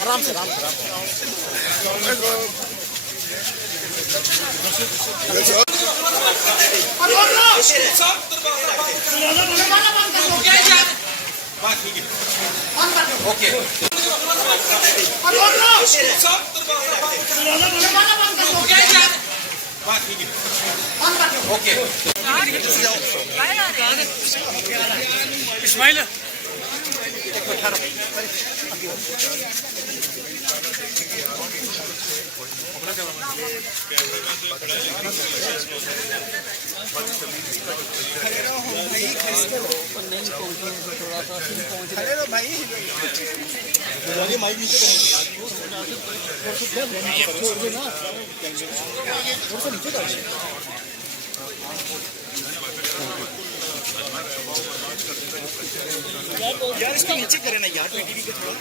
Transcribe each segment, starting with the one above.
आराम से okay okay Ismail यार इसको नीचे करे ना यार टीवी के थोड़ा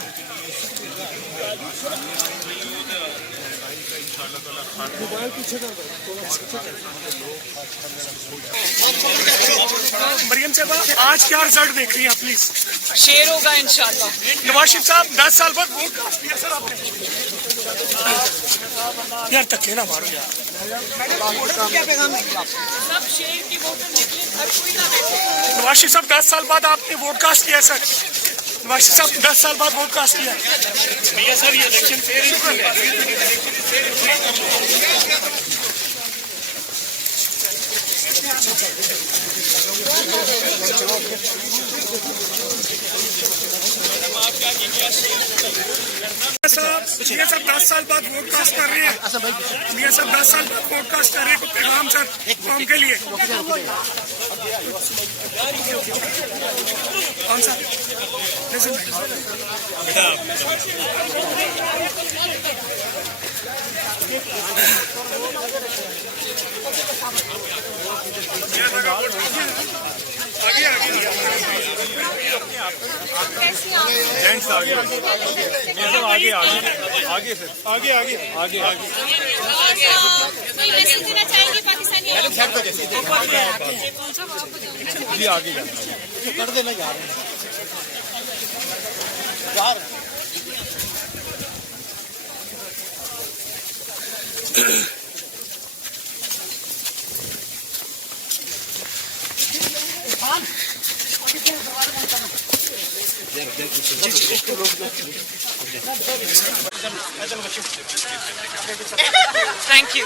मरियम साहब आज क्या रिजल्ट देख रही हैं प्लीज? शेर होगा इंशाल्लाह। नवाज शरीफ साहब 10 साल बाद वोट कास्ट किया सर आपने। यार धक्के ना मारो यार। क्या पैगाम है? सब शेर की वोटर निकले, हर कोई ना बैठे। नवाज शरीफ साहब 10 साल बाद आपने वोट कास्ट किया सर। नवाज शरीफ साहब 10 साल बाद वोट कास्ट किया। भैया सर ये इलेक्शन फेयर है। मियाँ साहब 10 साल बाद वोट कास्ट कर रहे हैं। मियाँ साहब 10 साल बाद वोट कास्ट कर रहे हैं। पैगाम सर कौम के लिए कौन सा जेंट्स आगे आगे आगे सर आगे आगे आगे आगे मैसेज देना चाहेंगे पाकिस्तानी आगे कर देना यार थैंक यू।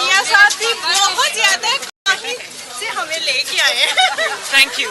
मियाँ साहब भी बहुत ज्यादा काफी से हमें लेके आए। Thank you.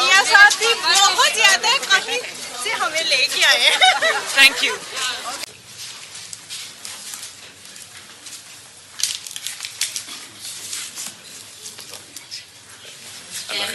मियाँ साहब भी बहुत ज्यादा काफी से हमें लेके आए। Thank you.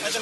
मियाँ